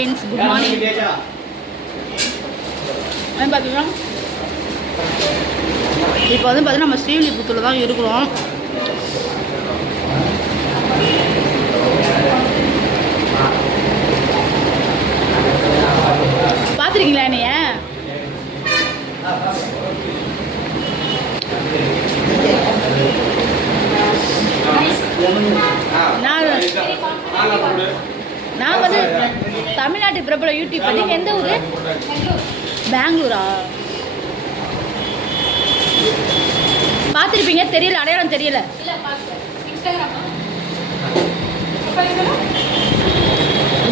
Friends, good morning. பார்த்தீங்கன்னா இப்போ வந்து பார்த்தீங்கன்னா நம்ம ஸ்ரீவில்லிபுத்தூரில் தான் இருக்கிறோம். பார்த்துருக்கீங்களா என்னைய? நான் வந்து தமிழ்நாட்டு பிரபல யூடியூப் பண்ணி. எந்த ஊர்? பெங்களூரா? பார்த்துருப்பீங்க, தெரியல, அடையாளம் தெரியல.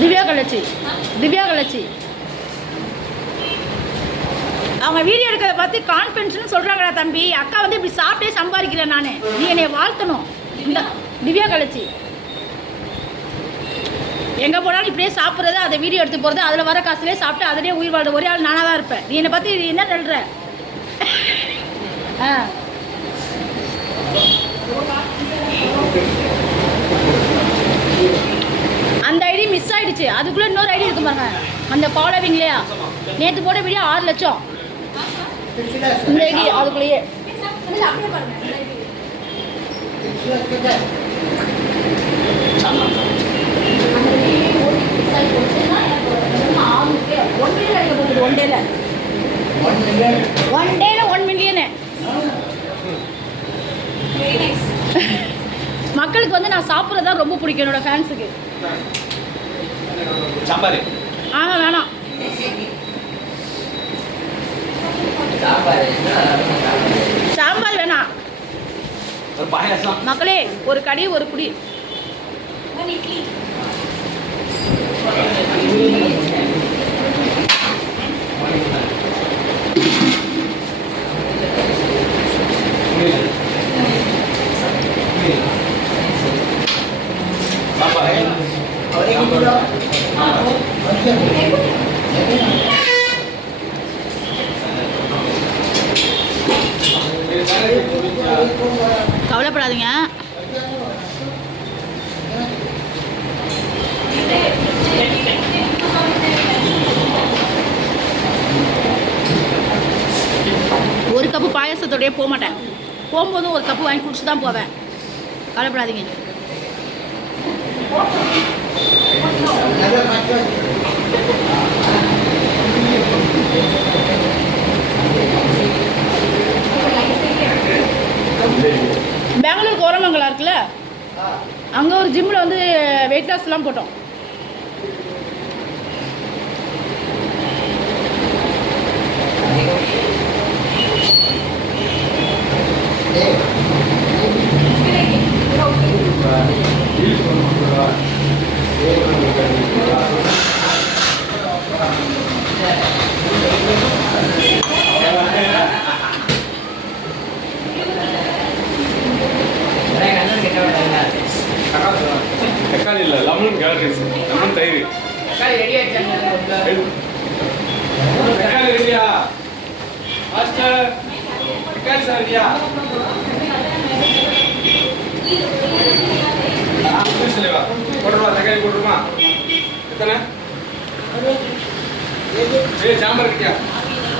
திவ்யா கலச்சி. திவ்யா கலச்சி அவங்க வீடியோ எடுக்கிறத பார்த்து கான்ஃபிடன்ஸ்னு சொல்கிறாங்களா தம்பி? அக்கா வந்து இப்படி சாப்பிட்டே சம்பாதிக்கிறேன் நான், நீ என்னை வாழ்த்தணும். இந்த திவ்யா கலச்சி எங்கே போனாலும் இப்படியே சாப்பிட்றது, அதை வீடியோ எடுத்து போகிறது, அதில் வர காசுலேயே சாப்பிட்டு அதிலே உயிர் வாழ்ற ஒரே ஆள் நானாக தான் இருப்பேன். நீ என்னை பற்றி என்ன சொல்கிற? அந்த ஐடி மிஸ் ஆகிடுச்சு. அதுக்குள்ளே இன்னொரு ஐடி இருக்கு பாருங்க, அந்த ஃபாலோவிங்லையா. நேற்று போட வீடியோ 6 லட்சம். இந்த ஐடி அதுக்குள்ளேயே. ஒன் டேல 1 மில்லியனு. மக்களுக்கு வந்து நான் சாப்பிட்றது தான் ரொம்ப பிடிக்கும், என்னோட ஃபேன்ஸுக்கு. வேணாம். சாம்பார் வேணாம் மக்களே. ஒரு கடி, ஒரு குடி. கவலைப்படாதீங்க. ஒரு கப்பு பாயாசத்தோடய போக மாட்டேன். போகும்போதும் ஒரு கப்பு வாங்கி குடிச்சு தான் போவேன். கவலைப்படாதீங்க. பெங்களூர் கோரமங்கலம் இருக்குல்ல, அங்கே ஒரு ஜிம்மில் வந்து வெயிட் லாஸ்லாம் போட்டோம். தக்காளி இல்லை, லெமன் கேரட், லெமன் தயிர். தக்காளி ரெடியா? தக்காளி ரெடியா? மாஸ்டர் தக்காளி சார் ரெடியா? சொல்லுவா போட்டுருவா. தக்காளி போட்டுருமா? எத்தனை? சாம்பார் இருக்கியா?